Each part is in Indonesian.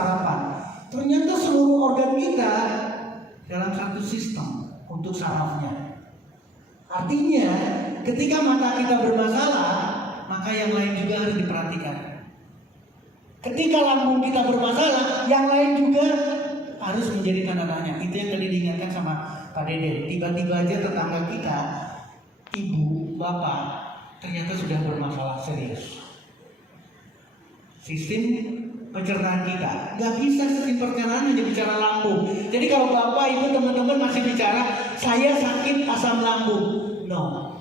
sarapan. Ternyata seluruh organ kita dalam satu sistem untuk sarafnya. Artinya ketika mata kita bermasalah, maka yang lain juga harus diperhatikan. Ketika lambung kita bermasalah, yang lain juga harus menjadi tanda-tanya. Itu yang tadi diingatkan sama Pak Dede. Tiba-tiba aja tetangga kita, ibu, bapak, ternyata sudah bermasalah serius. Sistem pencernaan kita nggak bisa sistem pencernaan hanya bicara lambung. Jadi kalau bapak, ibu, teman-teman masih bicara saya sakit asam lambung, no.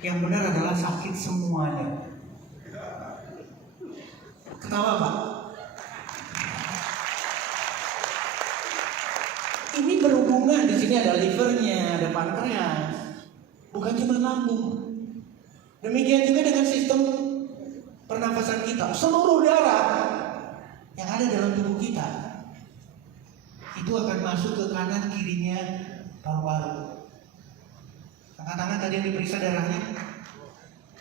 Yang benar adalah sakit semuanya. Ketawa Pak? Ini berhubungan, di sini ada livernya, ada pankreas, bukan cuma lambung. Demikian juga dengan sistem pernafasan kita, seluruh darah yang ada dalam tubuh kita itu akan masuk ke kanan kirinya paru-paru. Angkat tangan tadi yang diperiksa darahnya.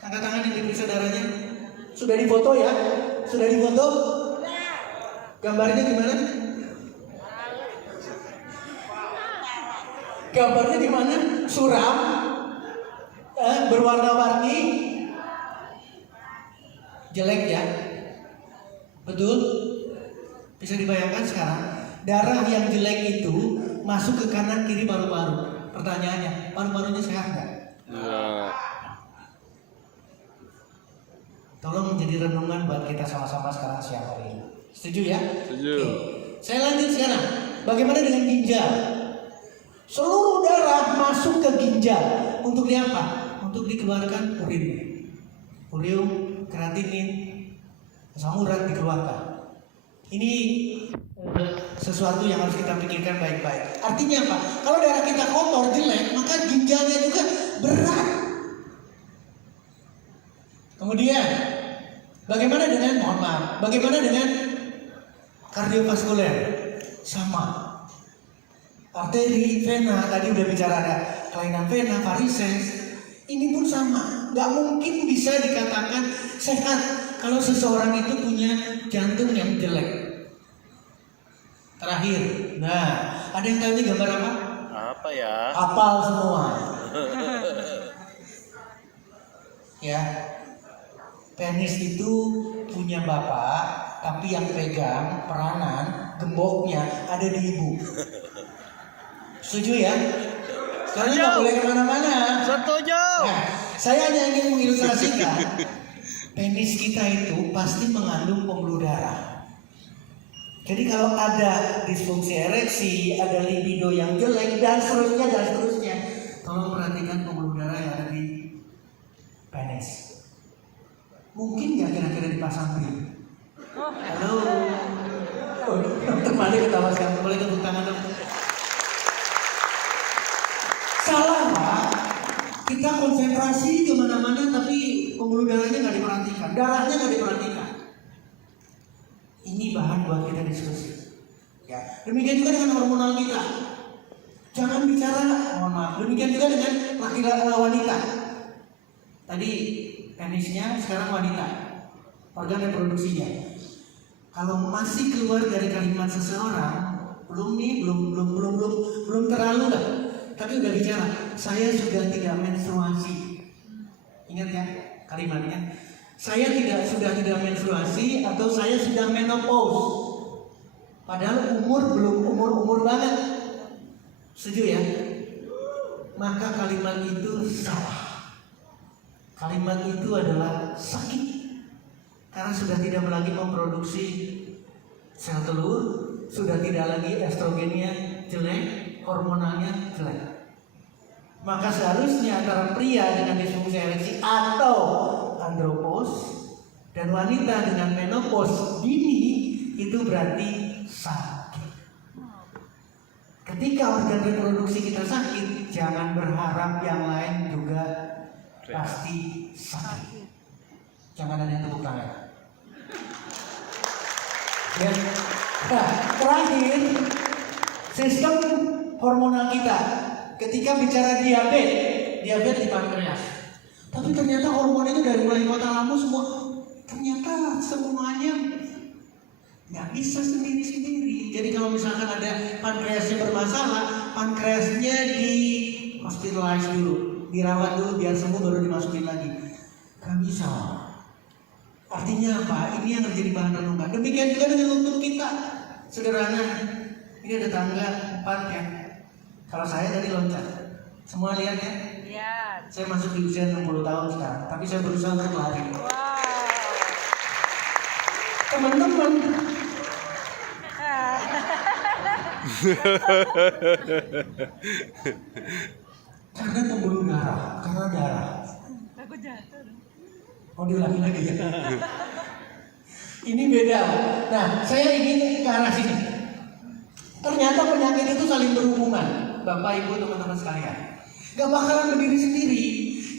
Angkat tangan yang diperiksa darahnya. Sudah difoto ya? Sudah difoto? Gambarnya gimana? Gambarnya gimana? Suram, berwarna-warni, jelek ya? Betul? Bisa dibayangkan sekarang darah yang jelek itu masuk ke kanan kiri paru-paru. Pertanyaannya, paru-parunya sehat nggak? Tolong menjadi renungan buat kita sama-sama sekarang siang hari ini. Setuju ya? Setuju. Oke. Saya lanjut sekarang. Bagaimana dengan ginjal? Seluruh darah masuk ke ginjal untuk apa? Untuk dikeluarkan urin, ureum, kreatinin, asam urat dikeluarkan. Ini sesuatu yang harus kita pikirkan baik-baik. Artinya apa? Kalau darah kita kotor, jelek, maka ginjalnya juga berat. Kemudian, bagaimana dengan, mohon maaf, bagaimana dengan kardiovaskuler? Sama. Arteri, vena, tadi udah bicara ada kelainan vena, varises. Ini pun sama. Gak mungkin bisa dikatakan sehat kalau seseorang itu punya jantung yang jelek. Terakhir, nah, ada yang tahu ini gambar apa? Apa ya? Hafal semua. Ya, penis itu punya bapak, tapi yang pegang peranan gemboknya ada di ibu. Setuju ya? Sekarang nggak boleh kemana-mana. Setuju. Nah, saya hanya ingin mengilustrasikan penis kita itu pasti mengandung pembuluh darah. Jadi kalau ada disfungsi ereksi, ada libido yang jelek dan seterusnya, tolong perhatikan pembuluh darah yang ada di penis. Mungkin nggak kira-kira dipasang pil? Halo, dokter Mali ketawa sekarang, boleh tepuk tangan dong. Salah Pak, kita konsentrasi kemana-mana tapi pembuluh darahnya nggak diperhatikan, darahnya nggak diperhatikan. Ini bahan buat kita diskusi. Ya, demikian juga dengan hormonal kita. Jangan bicara, mohon maaf. Demikian juga dengan laki-laki wanita. Tadi penisnya, sekarang wanita. Organ reproduksinya. Kalau masih keluar dari kalimat seseorang, belum terlalu lah. Tapi udah bicara, saya sudah tidak menstruasi. Ingat ya kalimatnya. Saya sudah tidak menstruasi atau saya sudah menopause. Padahal belum umur banget. Setuju ya? Maka kalimat itu salah. Kalimat itu adalah sakit. Karena sudah tidak lagi memproduksi sel telur, sudah tidak lagi estrogennya jelek, hormonalnya jelek. Maka seharusnya antara pria dengan disfungsi ereksi atau andropause dan wanita dengan menopause dini itu berarti sakit. Ketika organ reproduksi kita sakit, jangan berharap yang lain juga pasti sakit. Jangan ada yang tepuk tangan. Ya. Nah, terakhir sistem hormonal kita. Ketika bicara diabetes di pankreas. Tapi ternyata hormon itu dari mulai kota lambung semua ternyata semuanya Nggak bisa sendiri-sendiri. Jadi kalau misalkan ada pankreasnya bermasalah, pankreasnya di hospitalize dulu, dirawat dulu biar sembuh baru dimasukin lagi. Nggak bisa. Artinya apa? Ini yang terjadi bahan renungan. Demikian juga dengan lutut kita. Sederhana. Ini ada tangga 4 ya. Kalau saya tadi loncat. Semua lihat ya? Lihat. Saya masuk di usia 60 tahun sekarang, tapi saya berusaha untuk lari. Wow. Teman-teman, karena pembuluh darah, karena darah. Takut jatuh dong. Oh, diulangi lagi ya. Ini beda. Nah, saya ingin ke arah sini. Ternyata penyakit itu saling berhubungan, Bapak Ibu teman-teman sekalian. Gak bakalan berdiri sendiri.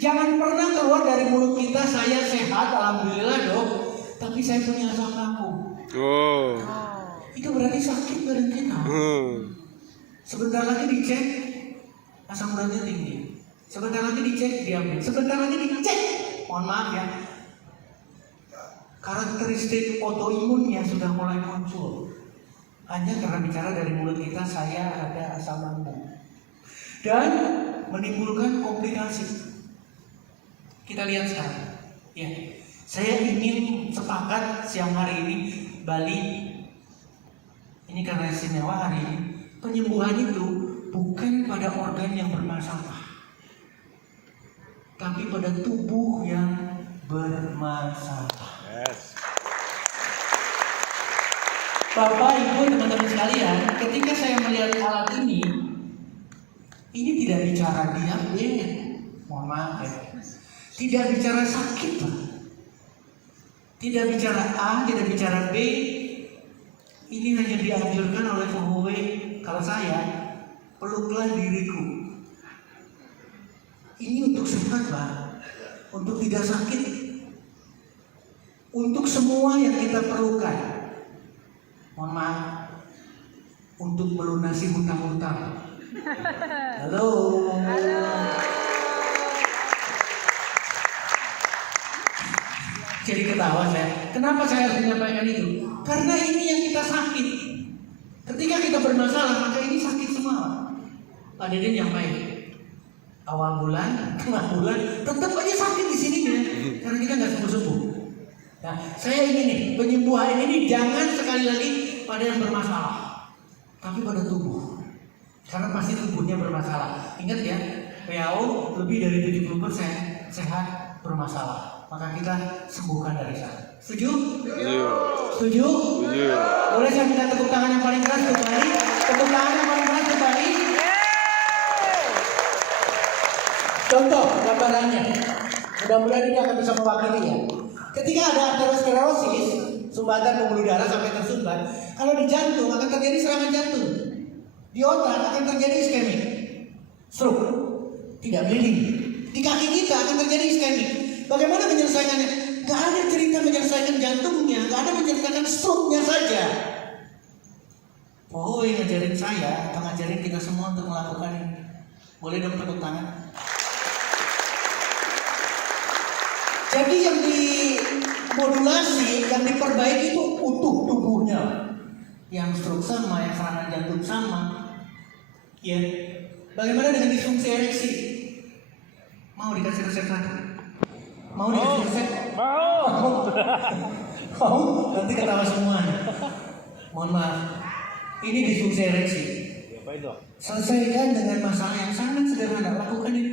Jangan pernah keluar dari mulut kita, saya sehat, alhamdulillah dok, tapi saya punya asam lambung. Oh. Itu berarti sakit badan kita. Sebentar lagi dicek asam uratnya tinggi. Sebentar lagi dicek diabetes. Sebentar lagi dicek, mohon maaf ya, karakteristik autoimunnya sudah mulai muncul. Hanya karena bicara dari mulut kita, saya ada asam lambung. Dan menimbulkan komplikasi. Kita lihat sekarang. Ya, saya ingin sepakat siang hari ini Bali. Ini karena istimewa hari ini. Penyembuhan itu bukan pada organ yang bermasalah, tapi pada tubuh yang bermasalah. Yes. Bapak, Ibu, teman-teman sekalian, ketika saya melihat alat ini tidak bicara diabetes, mohon maaf ya, tidak bicara sakit, tidak bicara A, tidak bicara B. Ini hanya dianjurkan oleh pegawai. Kalau saya, peluklah diriku. Ini untuk sehat, Pak, untuk tidak sakit, untuk semua yang kita perlukan. Mohon maaf, untuk melunasi hutang-hutang. Halo. Halo. Jadi ketawa saya. Kenapa saya harus menyampaikan itu? Karena ini yang kita sakit. Ketika kita bermasalah, maka ini sakit semua. Pak Deden nyampaikan. Awal bulan, tengah bulan, tetap aja sakit di sini ya. Karena kita nggak sembuh-sembuh. Nah, saya ingin nih, penyembuhan ini jangan sekali lagi pada yang bermasalah, tapi pada tubuh. Karena pasti tubuhnya bermasalah. Ingat ya, WHO lebih dari 70% sehat bermasalah. Maka kita sembuhkan dari sana. Setuju? Setuju? Boleh saya minta tepuk tangan yang paling keras untuk Bali? Tepuk tangan yang paling keras untuk Bali. Contoh gambarannya. Mudah-mudahan ini akan bisa mewakili ya. Ketika ada arteriosklerosis, sumbatan pembuluh darah sampai tersumbat, kalau di jantung akan terjadi serangan jantung. Di otak akan terjadi iskemik, stroke, tidak bleeding. Di kaki kita akan terjadi iskemik. Bagaimana menyelesaikannya? Gak ada cerita menyelesaikan jantungnya, gak ada menyelesaikan stroke-nya saja. Oh, yang ngajarin saya, atau ngajarin kita semua untuk melakukan ini. Boleh dong tepuk tangan. Jadi yang dimodulasi, yang diperbaiki itu utuh tubuhnya. Yang stroke sama, yang serangan jantung sama. Ya, bagaimana dengan disfungsi ereksi? Mau dikasih resep satu? Mau dikasih resep? Mau. Mau? Nanti ketawa semua. Mohon maaf. Ini disfungsi ereksi. Selesaikan dengan masalah yang sangat sederhana. Lakukan ini.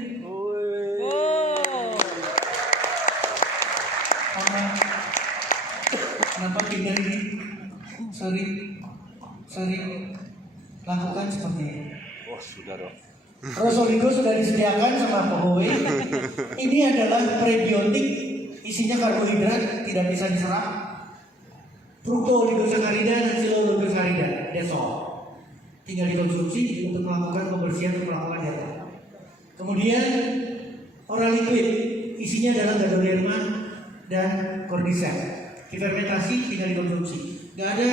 Kenapa pindah ini? Sorry. Lakukan seperti ini. Oh, sudah dong. Rosoligo sudah disediakan sama pegawai. Ini adalah prebiotik, isinya karbohidrat, tidak bisa diserap. Fructooligosaccharides dan silooligosaccharides. That's all. Tinggal dikonsumsi untuk melakukan pembersihan, untuk melakukan diet. Kemudian oral liquid, isinya adalah ganoderma dan cordyceps. Difermentasi, tinggal dikonsumsi. Gak ada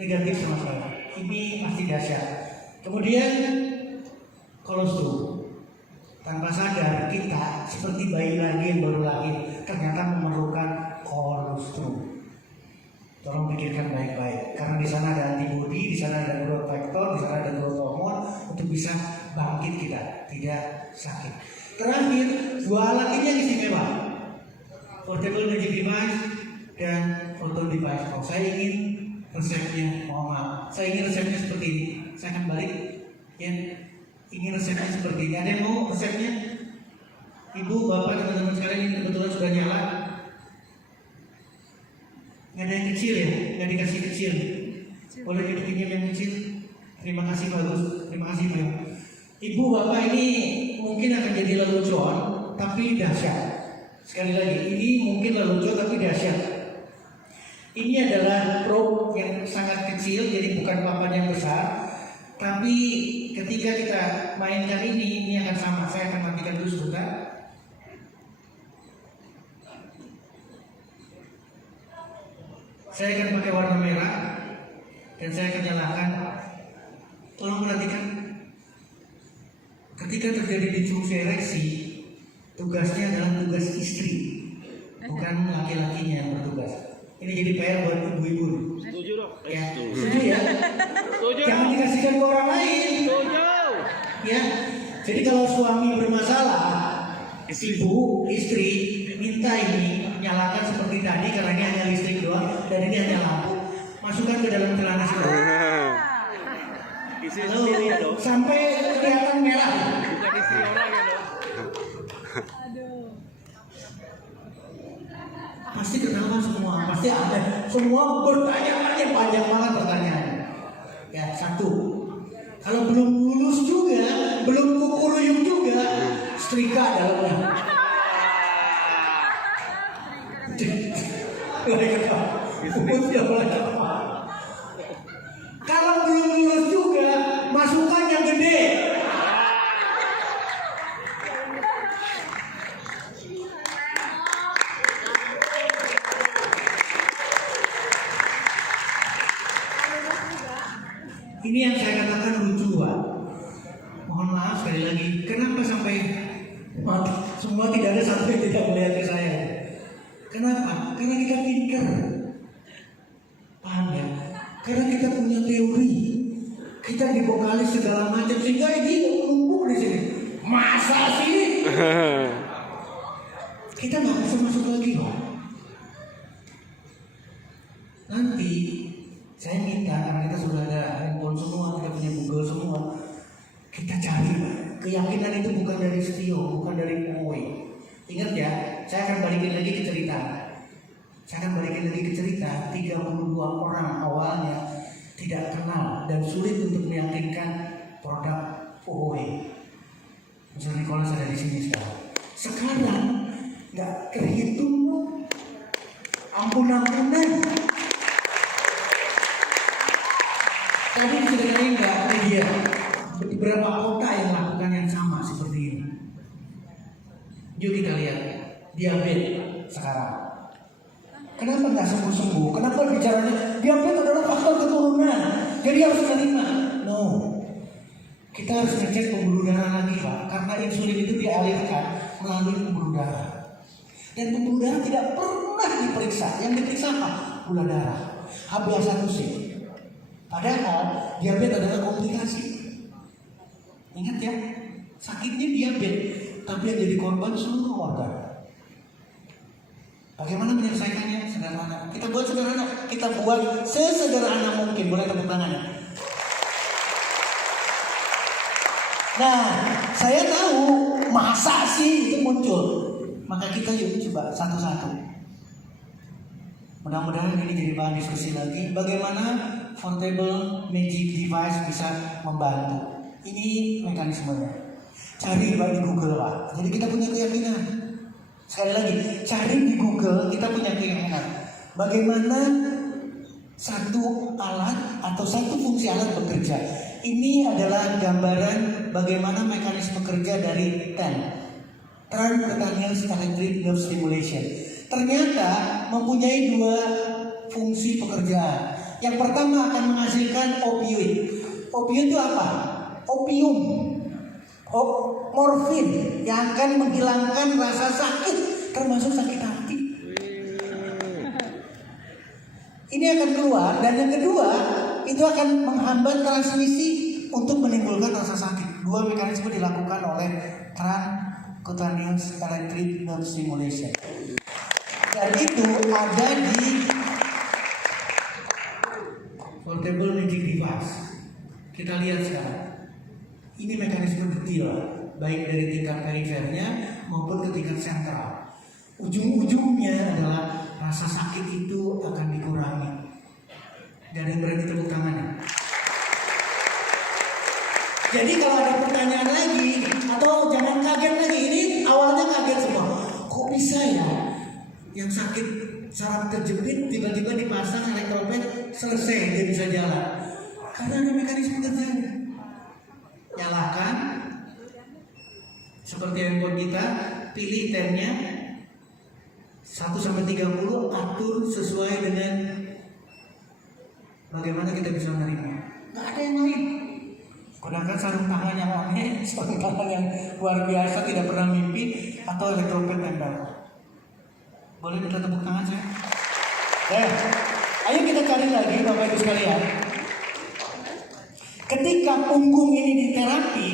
negatif sama sekali. Ini pasti dahsyat. Kemudian kolostrum. Tanpa sadar kita seperti bayi lagi yang baru lahir ternyata memerlukan kolostrum. Tolong pikirkan baik-baik, karena di sana ada antibodi, di sana ada growth factor, di sana ada growth hormone untuk bisa bangkit kita, tidak sakit. Terakhir, dua alat ini yang istimewa, portable magic device dan photon device. Kalau saya ingin resepnya, mohon maaf, saya ingin resepnya seperti ini. Saya akan balik, ya. Ingin resepnya seperti ini. Ada yang mau resepnya? Ibu, bapak, teman-teman sekalian ini kebetulan sudah nyala. Nggak ada yang kecil ya, nggak dikasih kecil. Boleh dipinjam yang kecil? Terima kasih, bagus. Terima kasih, Pak. Ibu, bapak, ini mungkin akan jadi lelucon, tapi dahsyat. Sekali lagi, ini mungkin lelucon tapi dahsyat. Ini adalah probe yang sangat kecil, jadi bukan papan yang besar. Tapi ketika kita mainkan ini akan sama. Saya akan matikan dulu sebentar. Saya akan pakai warna merah dan saya akan nyalakan. Tolong perhatikan. Ketika terjadi disfungsi ereksi, tugasnya adalah tugas istri, bukan laki-lakinya yang bertugas. Ini jadi PR buat ibu-ibu. Setuju dong. Ya, setuju ya. Jangan dikasihkan ke orang lain. Ya. Jadi kalau suami bermasalah, ibu, istri minta ini nyalakan seperti tadi karena ini hanya listrik doang dan ini hanya lampu. Masukkan ke dalam celana saudara. Isi sendiri ya dong. Sampai kelihatan merah. Bukan isi orang ya dong. Aduh. Pasti ketawa semua, pasti ada. Semua bertanya-tanya, panjang banget pertanyaannya. Ya, satu. Kalau belum lulus juga, belum kukuruyuk juga, setrika dalamnya. Boleh ketawa. Boleh ketawa. Kalau belum lulus juga, masukkan yang gede. Ini yang saya katakan lucu, Pak. Mohon maaf sekali lagi. Kenapa sampai semua tidak ada sampai tidak melihat ke saya? Kenapa? Karena kita pintar. Paham ya? Karena kita punya teori. Kita divokalis segala macam sehingga ini menumpuk di sini. Masa sih? Kita nggak bisa masuk lagi, Pak. Nanti saya minta, karena kita sudah ada handphone semua, kita punya Google semua, kita cari, Pak. Keyakinan itu bukan dari Setio, bukan dari Kowe. Ingat ya, saya akan balikin lagi ke cerita. 32 orang awalnya tidak kenal dan sulit untuk meyakinkan produk Kowe. Mr. Nicholas ada di sini sekarang. Sekarang nggak terhitung, ampun-ampunan. Tadi diceritain nggak dia beberapa kota yang melakukan yang sama seperti ini. Yuk kita lihat diabetes sekarang. Kenapa nggak sembuh-sembuh? Kenapa bicaranya diabetes adalah faktor keturunan, jadi harus menerima? No, kita harus ngecek pembuluh darah lagi, Pak, karena insulin itu dialirkan melalui pembuluh darah. Dan pembuluh darah tidak pernah diperiksa. Yang diperiksa apa? Gula darah, HbA1c. Padahal diabetes adalah komplikasi. Ingat ya, sakitnya diabetes, tapi yang jadi korban seluruh organ. Bagaimana menyelesaikannya? Sederhana. Kita buat sederhana, kita buat sesederhana mungkin. Boleh tepuk tangannya. Nah, saya tahu masa sih itu muncul. Maka kita yuk coba satu-satu. Mudah-mudahan ini jadi bahan diskusi lagi. Bagaimana portable magic device bisa membantu? Ini mekanismenya. Cari di Google, Pak. Jadi kita punya keyakinan. Sekali lagi, cari di Google, kita punya keyakinan. Bagaimana satu alat atau satu fungsi alat bekerja. Ini adalah gambaran bagaimana mekanisme kerja dari TEN, Transcutaneous Electric Nerve Stimulation. Ternyata mempunyai dua fungsi pekerjaan. Yang pertama akan menghasilkan opioid. Opioid itu apa? Opium, morfin yang akan menghilangkan rasa sakit, termasuk sakit hati. Ini akan keluar, dan yang kedua itu akan menghambat transmisi untuk menimbulkan rasa sakit. Dua mekanisme dilakukan oleh transcutaneous electric nerve stimulation. Dan itu ada di portable magic device. Kita lihat sekarang. Ini mekanisme detail, baik dari tingkat perifernya maupun ke tingkat sentral. Ujung-ujungnya adalah rasa sakit itu akan dikurangi. Dan yang berani tepuk tangannya. Jadi kalau ada pertanyaan lagi, atau jangan kaget lagi, ini awalnya kaget semua. Kok bisa ya yang sakit saraf terjepit tiba-tiba dipasang elektropet, selesai dia bisa jalan? Karena ada mekanisme detailnya. Nyalakan, seperti handphone kita, pilih temnya 1-30, atur sesuai dengan bagaimana kita bisa menerima. Nggak ada yang lain. Gunakan sarung tangan yang aneh, sarung tangan yang luar biasa, tidak pernah mimpi, atau elektropet tempel. Boleh minta tepuk tangan saya? Ayo kita cari lagi Bapak Ibu sekalian. Ketika punggung ini diterapi,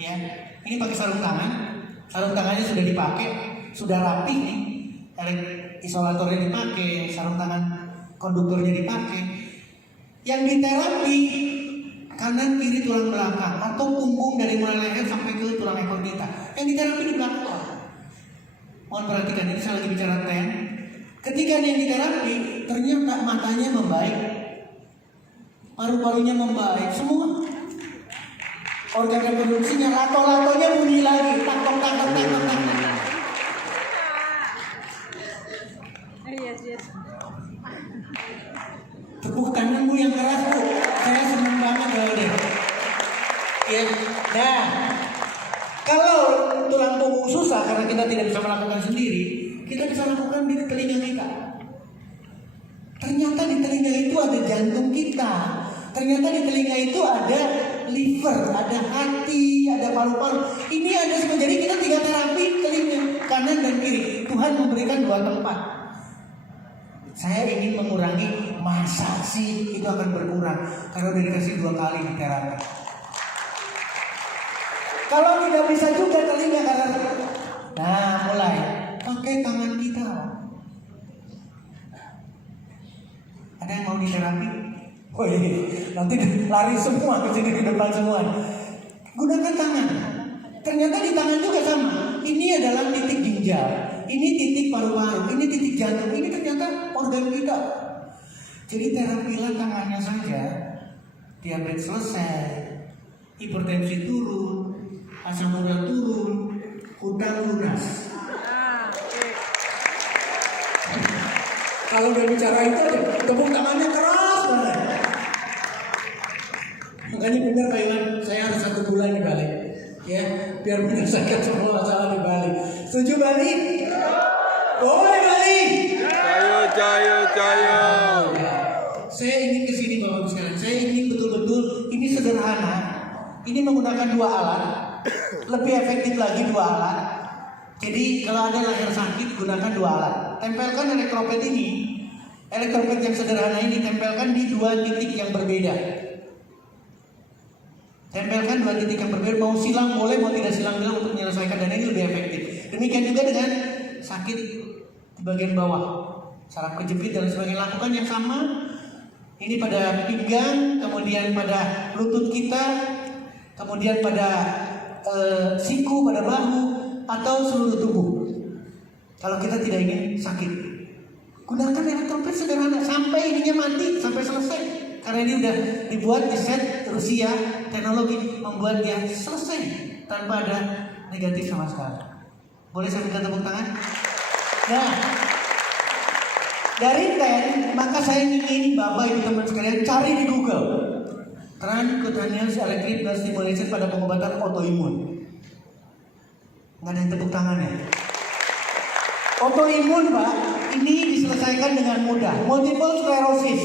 ya, ini pakai sarung tangan. Sarung tangannya sudah dipakai, sudah rapi nih. Isolatornya dipakai, sarung tangan konduktornya dipakai. Yang diterapi kanan kiri tulang belakang atau punggung dari mulai leher sampai ke tulang ekor kita. Yang diterapi di belakang. Mohon perhatikan, ini saya lagi bicara TEN. Ketika yang diterapi, ternyata matanya membaik, paru-parunya membaik, semua organ reproduksinya, lato-latonya bunyi lagi, tak. Yes. Tepuk tanganmu yang keras, Bu. Saya senang banget loh deh. Ya, nah, kalau tulang punggung susah karena kita tidak bisa melakukan sendiri, kita bisa lakukan di telinga kita. Ternyata di telinga itu ada jantung kita. Ternyata di telinga itu ada liver, ada hati, ada paru-paru. Ini ada semua. Jadi kita tinggal terapi telinga kanan dan kiri. Tuhan memberikan 2 tempat. Saya ingin mengurangi masa sih itu akan berkurang kalau udah dikasih 2 kali di terapi. Kalau tidak bisa juga telinga karena mulai pakai tangan kita. Ada yang mau diterapi? Nanti lari semua ke sini ke depan semua. Gunakan tangan. Ternyata di tangan juga sama. Ini adalah titik ginjal, ini titik paru-paru, ini titik jantung, ini ternyata organ kita. Jadi terapilah tangannya saja. Diabetes selesai, hipertensi turun, asam urat turun, hutang lunas. Kalau udah bicara itu aja, tepuk tangannya keras banget. Makanya benar Pak Iwan, saya harus 1 bulan di Bali, ya, biar menyelesaikan semua masalah di Bali. Setuju Bali? Boleh Bali? Cayo. Saya ingin kesini Bapak Ibu sekalian. Saya ingin betul-betul ini sederhana. Ini menggunakan 2 alat, lebih efektif lagi 2 alat. Jadi kalau ada leher sakit gunakan 2 alat. Tempelkan elektropet ini, elektropet yang sederhana ini tempelkan di 2 titik yang berbeda. Tempelkan 2 titik yang berbeda. Mau silang boleh, mau tidak silang boleh untuk menyelesaikan, dan ini lebih efektif. Demikian juga dengan sakit di bagian bawah, saraf kejepit dan sebagainya, lakukan yang sama. Ini pada pinggang, kemudian pada lutut kita, kemudian pada siku, pada bahu, atau seluruh tubuh. Kalau kita tidak ingin sakit, gunakan elektropet sederhana sampai ininya mati, sampai selesai. Karena ini udah dibuat di set Rusia, teknologi membuat dia selesai tanpa ada negatif sama sekali. Boleh saya minta tepuk tangan? Nah, dari TEN, maka saya ingin Bapak Ibu teman sekalian cari di Google transcutaneous electric nerve stimulation pada pengobatan autoimun. Nggak ada yang tepuk tangan ya? Autoimun Pak, ini diselesaikan dengan mudah. Multiple sclerosis.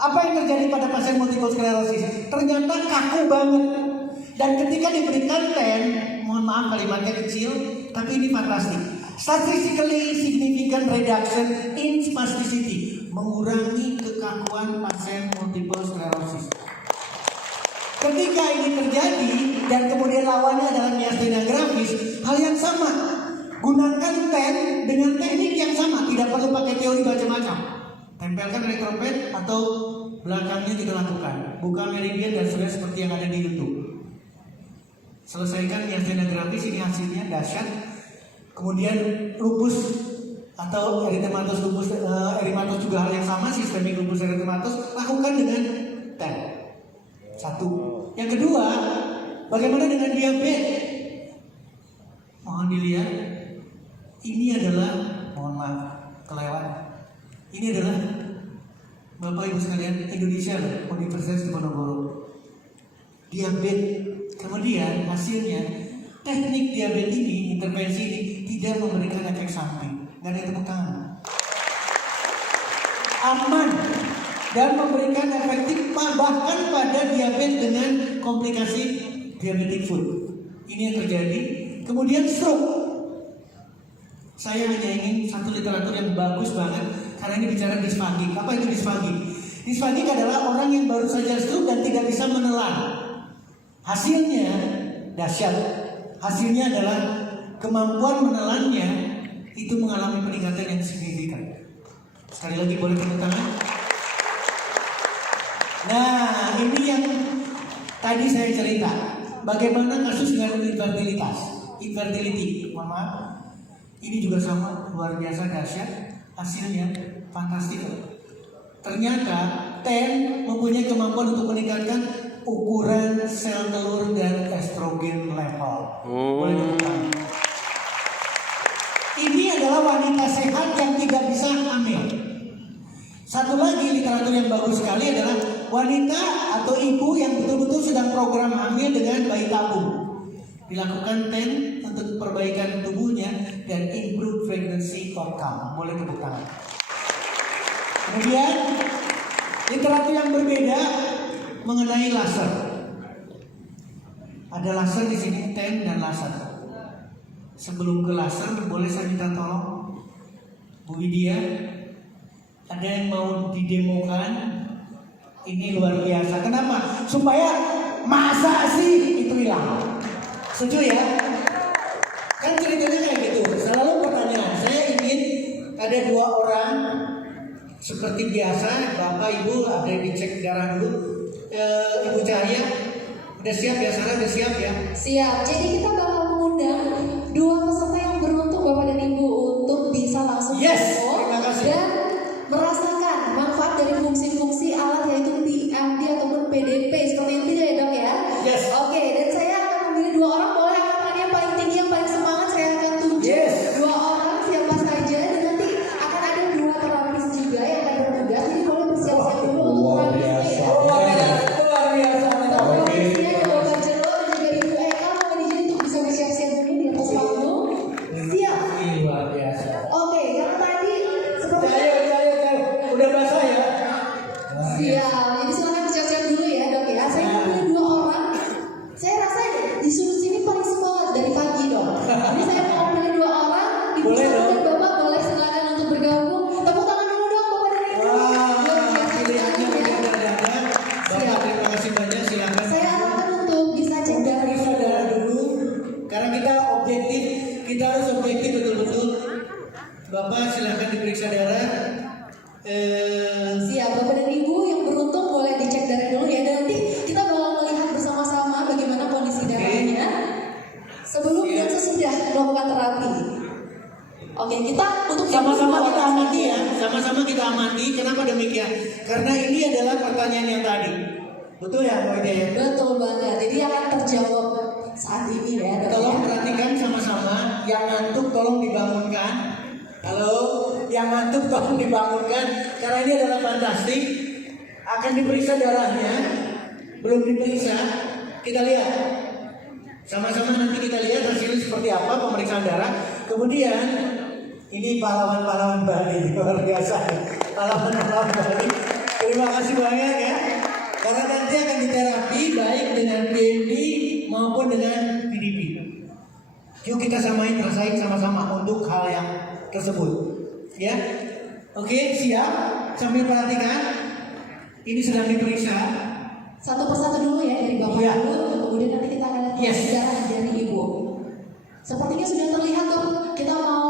Apa yang terjadi pada pasien multiple sclerosis? Ternyata kaku banget. Dan ketika diberikan TEN, mohon maaf kalimatnya kecil, tapi ini fantastik. Statistically significant reduction in spasticity. mengurangi kekakuan pasien multiple sclerosis. Ketika ini terjadi dan kemudian lawannya adalah myasthenia gravis, hal yang sama. Gunakan pen dengan teknik yang sama, tidak perlu pakai teori macam-macam. Tempelkan elektropad atau belakangnya kita lakukan. Buka meridian dan sudah seperti yang ada di YouTube. Selesaikan myasthenia gravis, ini hasilnya dahsyat. Kemudian lupus atau erythematous lupus erythematous juga hal yang sama, sistemik lupus erythematous, lakukan dengan pen. Satu. Yang kedua, bagaimana dengan diabetes? Mohon dilihat. Ini adalah, mohon maaf, kelewat. Ini adalah Bapak Ibu sekalian, Indonesia, Universitas Diponegoro. Diabetes. Kemudian hasilnya teknik diabetes ini, intervensi ini tidak memberikan efek samping. Nggak ada tepuk tangan. Aman dan memberikan efektif bahkan pada diabetes dengan komplikasi diabetic foot. Ini yang terjadi. Kemudian stroke. Saya hanya ingin satu literatur yang bagus banget karena ini bicara disfagik. Apa itu disfagik? Disfagik adalah orang yang baru saja stroke dan tidak bisa menelan. Hasilnya dahsyat. Hasilnya adalah kemampuan menelannya itu mengalami peningkatan yang signifikan. Sekali lagi boleh tepuk tangan. Nah, ini yang tadi saya cerita. Bagaimana kasus dengan infertility. Mohon maaf. Ini juga sama, luar biasa dahsyat. Hasilnya fantastik. Ternyata TEN mempunyai kemampuan untuk meningkatkan ukuran sel telur dan estrogen level. Boleh tepuk tangan. Ini adalah wanita sehat yang tidak bisa hamil. Satu lagi literatur yang bagus sekali adalah wanita atau ibu yang betul-betul sedang program hamil dengan bayi tabung. Dilakukan TEN untuk perbaikan tubuhnya dan improve pregnancy outcome. Boleh tepuk tangan. Kemudian literatur yang berbeda mengenai laser. Ada laser di sini, TEN dan laser. Sebelum ke laser, boleh saya minta tolong Bu Widya, ada yang mau didemokan? Ini luar biasa. Kenapa? Supaya masa sih itu hilang. Setuju ya? Kan ceritanya kayak gitu. Selalu pertanyaan, saya ingin ada dua orang seperti biasa, Bapak Ibu ada yang dicek darah dulu. Ibu Cahaya, udah siap ya? Sarah udah siap ya? Siap. Jadi kita bakal mengundang dua peserta yang beruntung Bapak dan Ibu untuk bisa langsung Terima kasih. dan merasakan manfaat dari fungsi-fungsi alat yaitu PMD ataupun PDP seperti itu ya dok ya. Yes. Oke, dan saya akan memilih dua orang, boleh angkat tangan yang paling tinggi yang paling semangat, saya akan tunjuk dua orang siapa saja dan nanti akan ada dua terapis juga yang akan bertugas. Jadi boleh bersiap-siap dulu untuk terapisnya ya. Luar biasa. Terapisnya ada Bapak Jelo dan juga Ibu Eka, mohon izin untuk bisa bersiap-siap dulu di atas panggung. Siap. Luar biasa. Oke, yang tadi seperti Cahaya. Udah basah ya? siap. Jadi silakan bersiap-siap dulu ya dok ya. Saya memilih dua orang. Saya rasa di sudut sini paling semangat dari pagi dok. Jadi saya mau pilih dua orang. Ibu Boleh, Sarah dok. dan Bapak boleh silakan untuk bergabung. Tepuk tangan dulu dong Bapak dan Ibu. Luar biasa Pilihannya sekali, ya. benar-benar. Bapak terima kasih banyak, silakan. Saya arahkan untuk bisa cek darah Periksa darah dulu, karena kita objektif, kita harus objektif betul-betul. Bapak silakan diperiksa darah. Siap, Bapak dan Ibu yang beruntung boleh dicek darah dulu ya. Dan nanti kita bakal melihat bersama-sama bagaimana kondisi darahnya sebelum dan sesudah melakukan terapi. Oke, kita untuk Sama-sama kita amati ya, sama-sama kita amati. Kenapa demikian? Karena ini adalah pertanyaan yang tadi. Betul ya, Mbak Ida ya? Betul banget. Jadi akan terjawab saat ini ya. Dok, Tolong ya. perhatikan sama-sama. Yang ngantuk tolong dibangunkan. Halo, yang ngantuk tolong dibangunkan. Karena ini adalah fantastik. Akan diperiksa darahnya. Belum diperiksa. Kita lihat. Sama-sama nanti kita lihat hasilnya seperti apa pemeriksaan darah. Kemudian ini pahlawan-pahlawan Bali, luar biasa. Pahlawan-pahlawan Bali. Terima kasih banyak ya. Karena nanti akan diterapi baik dengan PMD maupun dengan PDP. Yuk kita samain, rasain sama-sama untuk hal yang tersebut. Ya, oke, siap. sambil perhatikan. Ini sedang diperiksa. Satu persatu dulu ya dari Bapak Iya. dulu, kemudian nanti kita akan lihat Yes. darah dari Ibu. Sepertinya sudah terlihat tuh. Kita mau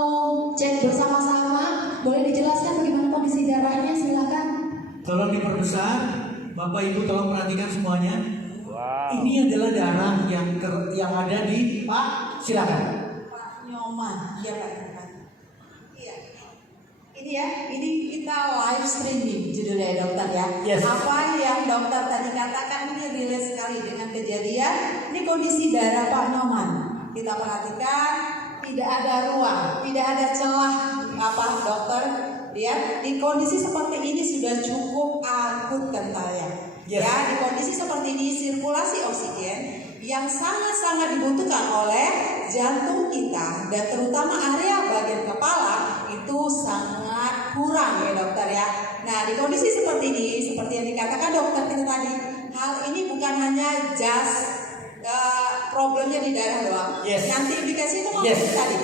cek bersama-sama. Boleh dijelaskan bagaimana kondisi darahnya? Silakan. Tolong diperbesar. Bapak Ibu tolong perhatikan semuanya. Wow. Ini adalah darah yang ada di Pak. Silakan. Pak Nyoman, iya Pak Nyoman. Iya. Ini ya, ini kita live streaming judulnya ya, dokter ya. Yes. Apa yang dokter tadi katakan ini relate sekali dengan kejadian. Ini kondisi darah Pak Nyoman. Kita perhatikan, tidak ada ruang, tidak ada celah apa dokter. Lihat, di kondisi seperti ini sudah cukup akut kentalnya. Yes. Ya, di kondisi seperti ini sirkulasi oksigen yang sangat-sangat dibutuhkan oleh jantung kita dan terutama area bagian kepala itu sangat kurang ya dokter ya. Nah di kondisi seperti ini, seperti yang dikatakan dokter kita tadi, hal ini bukan hanya just problemnya di darah doang. Yes. Nanti indikasi itu Yes. tadi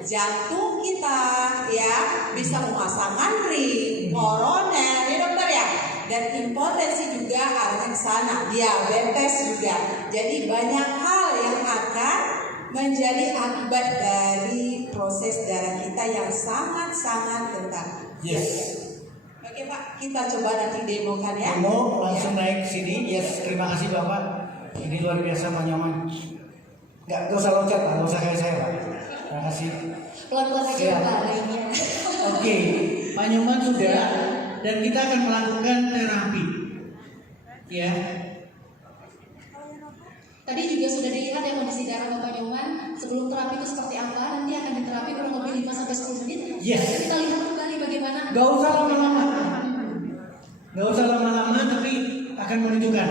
jantung kita ya bisa memasangan ring, koroner ya dokter ya. Dan impotensi juga arahnya ke sana, diabetes juga. Jadi banyak hal yang akan menjadi akibat dari proses darah kita yang sangat-sangat rentan. Yes. Oke Pak, kita coba nanti demokan ya. Demo langsung naik sini. Yes, terima kasih Bapak. Ini luar biasa Pak Nyoman. Gak usah loncat Pak, gak usah kayak saya Pak. Terima kasih. Pelan-pelan aja Siap. Pak lainnya. Oke, Pak Nyoman sudah, dan kita akan melakukan terapi. Ya, Tadi juga sudah dilihat ya kondisi darah Bapak Nyoman. Sebelum terapi itu seperti apa? Nanti akan diterapi kurang lebih 5-10 menit. Yes. Nanti kita lihat kembali bagaimana. gak usah lama-lama. Gak usah lama-lama, tapi akan menunjukkan.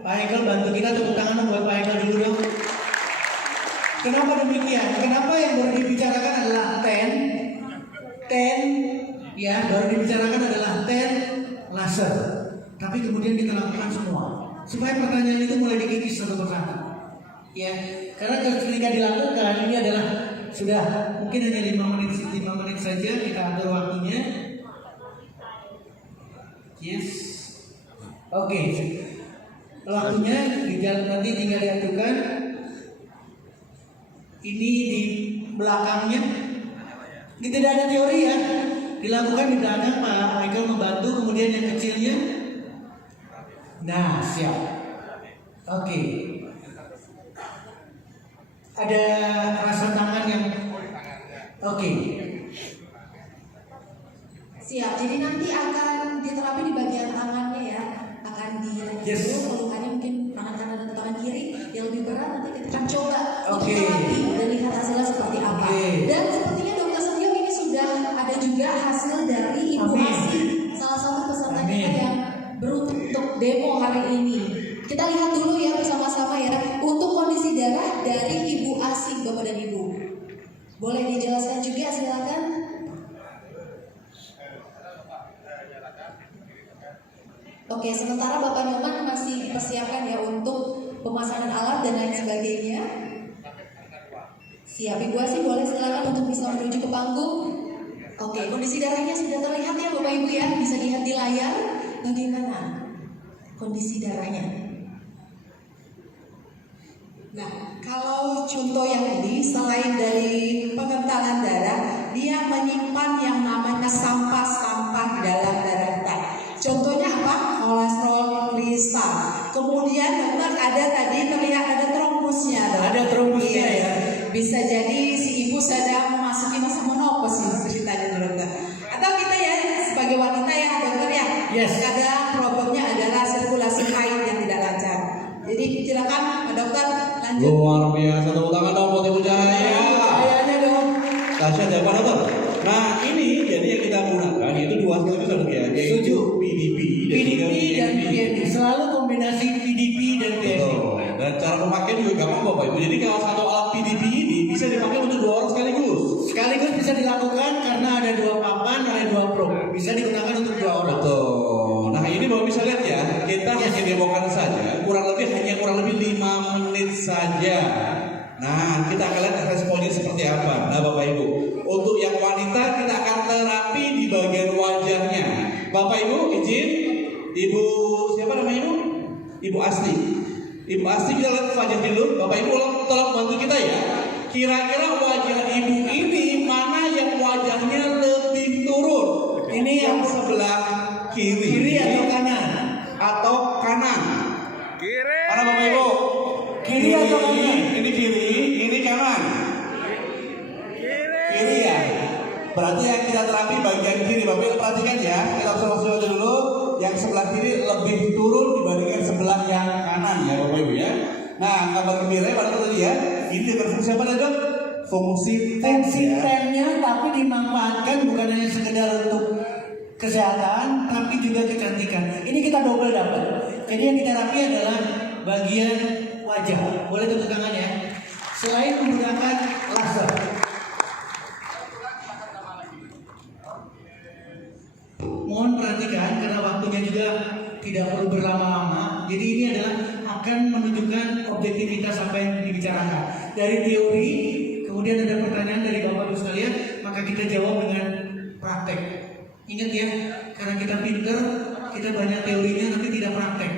Pak Hekel bantu kita, tepuk tangan buat Pak Hekel dulu dong. Kenapa demikian? Kenapa yang baru dibicarakan adalah 10, ya, baru dibicarakan adalah 10 laser. Tapi kemudian kita lakukan semua. Supaya pertanyaan itu mulai dikikis satu persatu. Ya, karena ketika dilakukan ini adalah sudah mungkin hanya 5 menit saja kita atur waktunya. Yes. Oke. Waktunya nanti tinggal diaturkan. Ini di belakangnya. Ini tidak ada teori ya. Dilakukan di belakang Pak Michael membantu, kemudian yang kecilnya. Nah, siap. Oke. Ada rasa tangan yang oke. Siap. Jadi nanti akan diterapi di bagian tangannya ya. Akan dilihat Yes. dulu keluhannya mungkin tangan kanan dan tangan kiri. Yang lebih berat nanti kita akan coba untuk Oke. terapi dan lihat hasilnya seperti apa. Oke. Dan sepertinya Dokter Setio ini sudah ada juga hasil dari Ibu Amin. Asi, salah satu peserta Amin. kita yang beruntung demo hari ini. Kita lihat dulu ya bersama-sama ya untuk kondisi darah dari Ibu Asi, Bapak dan Ibu. Boleh dijelaskan juga, silakan. Oke, sementara Bapak Nyoman masih dipersiapkan ya untuk pemasangan alat dan lain sebagainya. Siap, Ibu Asi boleh silakan untuk bisa menuju ke panggung. Oke, kondisi darahnya sudah terlihat ya Bapak Ibu ya, bisa dilihat di layar. Bagaimana kondisi darahnya? Nah, kalau contoh yang ini selain dari pengentalan darah, dia menyimpan yang namanya sampah-sampah dalam darah kita. Contohnya apa? Kolesterol kristal. Kemudian dokter ada tadi terlihat ada trombusnya. Dok. Ada trombusnya Iya. ya. Bisa jadi si ibu sedang memasuki masa menopause ini ceritanya dokter. Atau kita ya sebagai wanita ya dokter ya. Yes. Ada problemnya adalah sirkulasi haid yang tidak lancar. Jadi silakan dokter lanjut. Luar biasa, tepuk tangan dong buat Ibu Cahaya. Kayaknya dong. Dahsyat ya Pak Dokter. Nah ini jadi yang kita gunakan itu dua sekaligus dok ya, yaitu Setuju. PDP PDP dan BND, selalu kombinasi PDP dan BND. Betul. Dan cara pemakaian juga gampang Bapak Ibu. Jadi kalau satu alat PDP ini bisa dipakai untuk 2 orang sekaligus. Sekaligus bisa dilakukan karena ada 2 papan, ada 2 probe. Bisa digunakan untuk 2 orang. Betul. Nah ini Bapak bisa lihat ya, kita hanya demokan saja, kurang lebih 5 menit saja. Nah kita akan lihat responnya seperti apa. Nah Bapak Ibu, untuk yang wanita kita akan terapi di bagian wajahnya. Bapak Ibu Ibu siapa namanya Ibu? Ibu Asti. Ibu Asti, kita lihat wajah dulu. Bapak Ibu tolong bantu kita ya. Kira-kira wajah ibu ini mana yang wajahnya lebih turun? Ini yang sebelah kiri. Kiri atau kanan? Atau kanan? Kiri. Mana Bapak Ibu? Kiri atau kanan? Ini kiri, ini kanan. Kiri ya. Berarti yang kita terapi bagian kiri. Bapak Ibu perhatikan ya. Kita observasi dulu. Yang sebelah kiri lebih turun dibandingkan sebelah yang kanan ya Bapak Ibu ya. Nah, kabar gembira pada tadi ya. Ini berfungsi apa Dok? Fungsi Fungsi ya. tennya tapi dimanfaatkan bukan hanya sekedar untuk kesehatan tapi juga kecantikan. Ini kita double dapat. Jadi yang diterapi adalah bagian wajah. Boleh tepuk tangan ya. Selain menggunakan laser. Mohon perhatikan karena waktunya juga tidak perlu berlama-lama. Jadi ini adalah akan menunjukkan objektivitas apa yang dibicarakan. Dari teori, kemudian ada pertanyaan dari Bapak Ibu sekalian, maka kita jawab dengan praktek. Ingat ya, karena kita pinter, kita banyak teorinya tapi tidak praktek.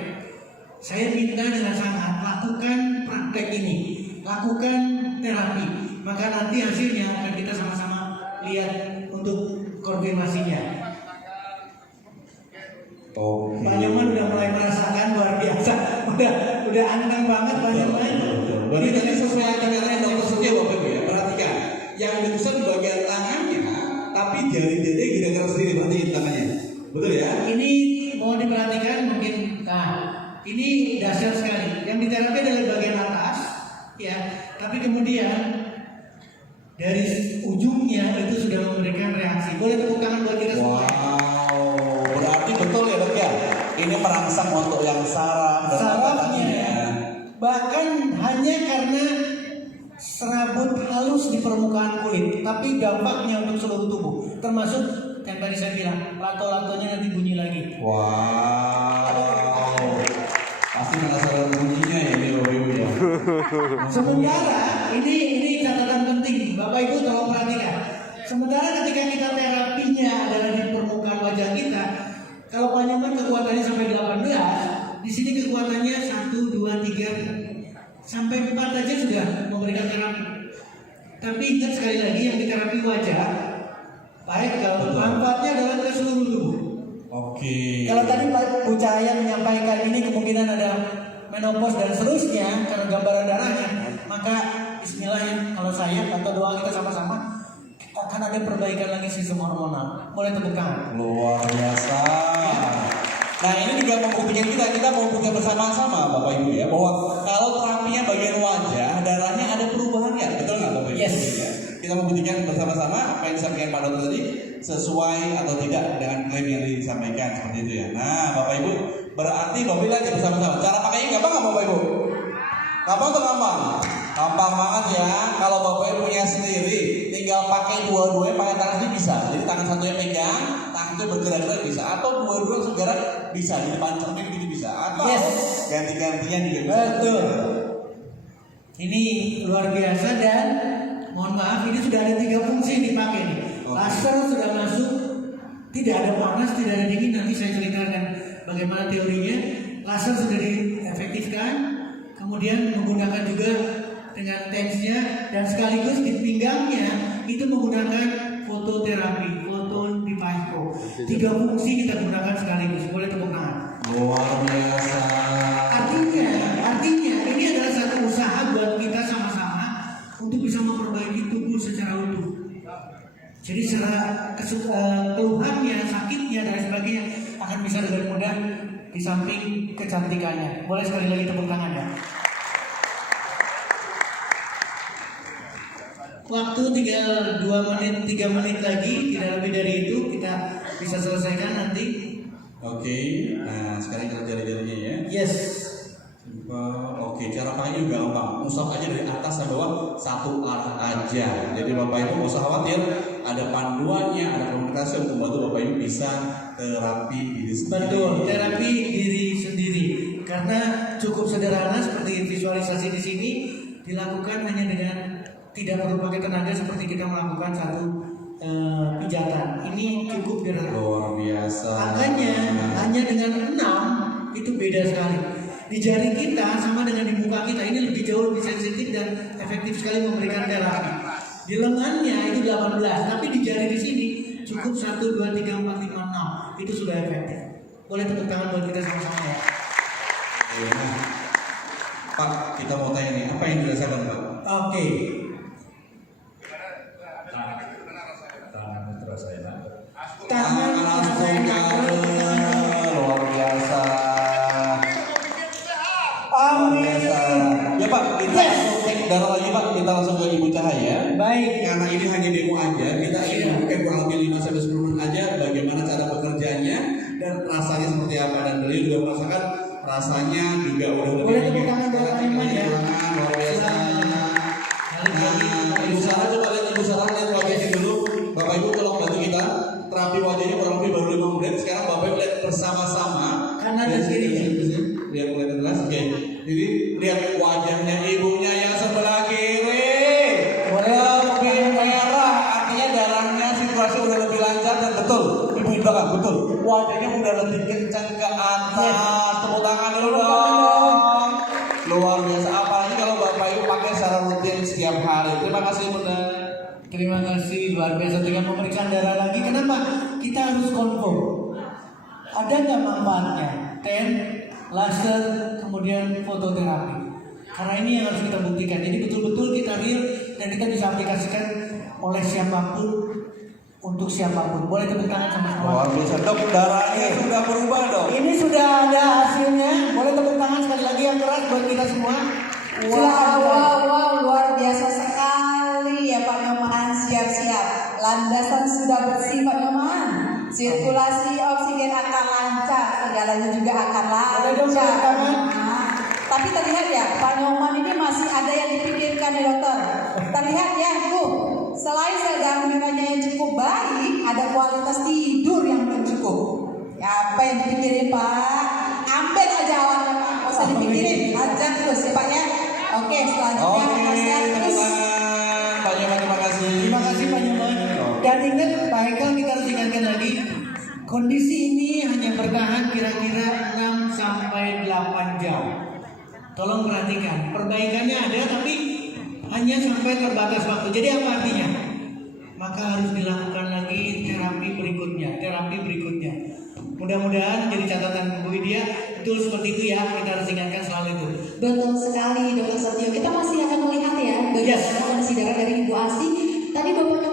Saya minta dengan sangat lakukan praktek ini, lakukan terapi. Maka nanti hasilnya akan kita sama-sama lihat untuk konfirmasinya. Pak Nyoman udah mulai merasakan luar biasa, udah anteng banget Pak Nyoman. Berarti tadi sesuai dengan yang dokter Setia Bapak Ibu ya. Perhatikan, yang diusap di bagian tangannya, tapi jari-jari gerak-gerak sendiri berarti tangannya. Betul ya? Ini mau diperhatikan mungkin. Nah, ini dahsyat sekali. Yang diterapi adalah bagian atas, ya. Tapi kemudian dari ujungnya itu sudah memberikan reaksi. Boleh tepuk tangan buat kita semua. Wow, berarti betul ya Dok ya. Ini merangsang untuk yang saraf dan Sarafnya bahkan hanya karena serabut halus di permukaan kulit, tapi dampaknya untuk seluruh tubuh, termasuk yang tadi saya bilang, lato-latonya nanti bunyi lagi. Wow, pasti penasaran bunyinya ya ini Bapak Ibu ya. Sementara ini catatan penting, Bapak Ibu tolong perhatikan. Sementara ketika kita terapinya adalah di permukaan wajah kita, kalau Pak Nyoman kekuatannya sampai 18, di sini kekuatannya 1, 2, 3 sampai 4 aja sudah memberikan terapi. Tapi ingat sekali lagi yang diterapi wajah, baik kalau manfaatnya adalah ke seluruh tubuh. Oke. Kalau tadi Pak Bu Cahaya menyampaikan ini kemungkinan ada menopause dan seterusnya karena gambaran darahnya, maka Bismillah ya, kalau saya atau doa kita sama-sama akan ada perbaikan lagi sistem hormonal. Boleh tepuk tangan. Luar biasa. Nah ini juga membuktikan kita membuktikan bersama-sama Bapak Ibu ya, bahwa kalau terapinya bagian wajah, darahnya ada perubahan ya, betul nggak Bapak Ibu? Yes. Ya? Kita membuktikan bersama-sama apa yang disampaikan Pak Dokter tadi sesuai atau tidak dengan klaim yang disampaikan seperti itu ya. Nah Bapak Ibu, berarti Bapak Ibu aja bersama-sama. Cara pakainya gampang nggak Bapak Ibu? Gampang atau gampang? Gampang banget ya. Kalau Bapak Ibu punya sendiri, tinggal pakai dua-duanya, pakai tangan sendiri bisa. Jadi tangan satunya pegang, tangan itu bergerak-gerak bisa. Atau dua-dua bergerak bisa. Di depan cermin gitu bisa. Atau Yes. ganti-gantian juga bisa. Betul. Ini luar biasa dan mohon maaf ini sudah ada 3 fungsi yang dipakai nih. Laser sudah masuk, tidak ada panas, tidak ada dingin. Nanti saya ceritakan bagaimana teorinya. Laser sudah diefektifkan, kemudian menggunakan juga dengan tensnya dan sekaligus di pinggangnya itu menggunakan fototerapi, foton device pro. 3 fungsi kita gunakan sekaligus. Boleh tepuk tangan. Luar biasa. Artinya ini adalah satu usaha buat kita sama-sama untuk bisa memperbaiki tubuh secara utuh. Jadi secara keluhannya, sakitnya dan sebagainya akan bisa dengan mudah di samping kecantikannya. Boleh sekali lagi tepuk tangan ya. Waktu tinggal 3 menit lagi, tidak lebih dari itu kita bisa selesaikan nanti. Oke, nah sekarang kita jari-jarinya ya. Yes. Oke, cara pakainya juga gampang. Usap aja dari atas sampai bawah, satu arah aja. Jadi Bapak Ibu nggak usah khawatir, ada panduannya, ada komunikasi untuk membantu Bapak Ibu bisa terapi diri sendiri. Betul, terapi diri sendiri. Karena cukup sederhana seperti visualisasi di sini dilakukan hanya dengan tidak perlu pakai tenaga seperti kita melakukan satu pijatan. Ini cukup dirasa. Luar biasa. Makanya hanya dengan 6 itu beda sekali. Di jari kita sama dengan di muka kita ini lebih jauh lebih sensitif dan efektif sekali memberikan terapi. Di lengannya itu 18, tapi di jari di sini cukup 1, 2, 3, 4, 5, 6 itu sudah efektif. Boleh tepuk tangan buat kita sama-sama ya. Nah, Pak, kita mau tanya nih, apa yang dirasakan Pak? Oke. Tangan terasa enak. Luar biasa. Amin. Ya Pak, kita langsung cek darah lagi Pak, kita langsung ke Ibu Cahaya. Baik. Karena ini hanya demo aja, kita ingin bukan kurang lebih 5-10 menit aja bagaimana cara bekerjanya dan rasanya seperti apa, dan beliau juga merasakan rasanya juga udah lebih. Boleh tepuk tangan buat Pak Iman ya. Luar biasa. Nah, Ibu Sarah coba lihat, Ibu Sarah lihat wajahnya dulu. Bapak Ibu tolong bantu kita. Terapi wajahnya kurang lebih baru 5 menit. Sekarang Bapak Ibu lihat bersama-sama. Kanan dan kiri. Lihat mulai jelas. Oke. Jadi lihat wajahnya ibunya yang sebelah kiri. Lebih merah, artinya darahnya situasi udah lebih lancar dan betul. Ibu di belakang betul. Wajahnya udah lebih kencang ke atas. Tepuk tangan dulu dong. Luar biasa. Apalagi kalau Bapak Ibu pakai secara rutin setiap hari. Terima kasih Bunda. Terima kasih luar biasa dengan memberikan darah lagi. Kenapa? Kita harus confirm. Ada nggak manfaatnya? Laser, kemudian fototerapi. Karena ini yang harus kita buktikan. Jadi betul-betul kita real dan kita bisa aplikasikan oleh siapapun untuk siapapun. Boleh tepuk tangan sama-sama. Luar biasa. Dok, darahnya sudah berubah dok. Ini sudah ada hasilnya. Boleh tepuk tangan sekali lagi yang keras buat kita semua. Wow, luar biasa sekali ya Pak Nyoman. Siap-siap. Landasan sudah bersih Pak Nyoman. Sirkulasi oksigen akan lancar, segalanya juga akan lancar. Nah, tapi terlihat ya, Pak Nyoman ini masih ada yang dipikirkan ya dokter. Terlihat ya, tuh, selain sel darah merahnya yang cukup baik, ada kualitas tidur yang belum cukup. Ya, apa yang dipikirin Pak? Ambil aja awalnya Pak, nggak usah dipikirin, aja terus ya Pak ya. Oke, selanjutnya kasihan terus. Pak Nyoman, terima kasih. Terima kasih Pak Nyoman. Dan ingat Pak Eka, kita harus ingatkan lagi, kondisi ini hanya bertahan kira-kira 6 sampai 8 jam. Tolong perhatikan, perbaikannya ada tapi hanya sampai terbatas waktu. Jadi apa artinya? Maka harus dilakukan lagi terapi berikutnya. Mudah-mudahan jadi catatan Bu Widya, betul seperti itu ya, kita harus ingatkan selalu itu. Betul sekali Dokter Setio. Kita masih akan melihat ya bagaimana kondisi darah dari Ibu Asi. Tadi Bapak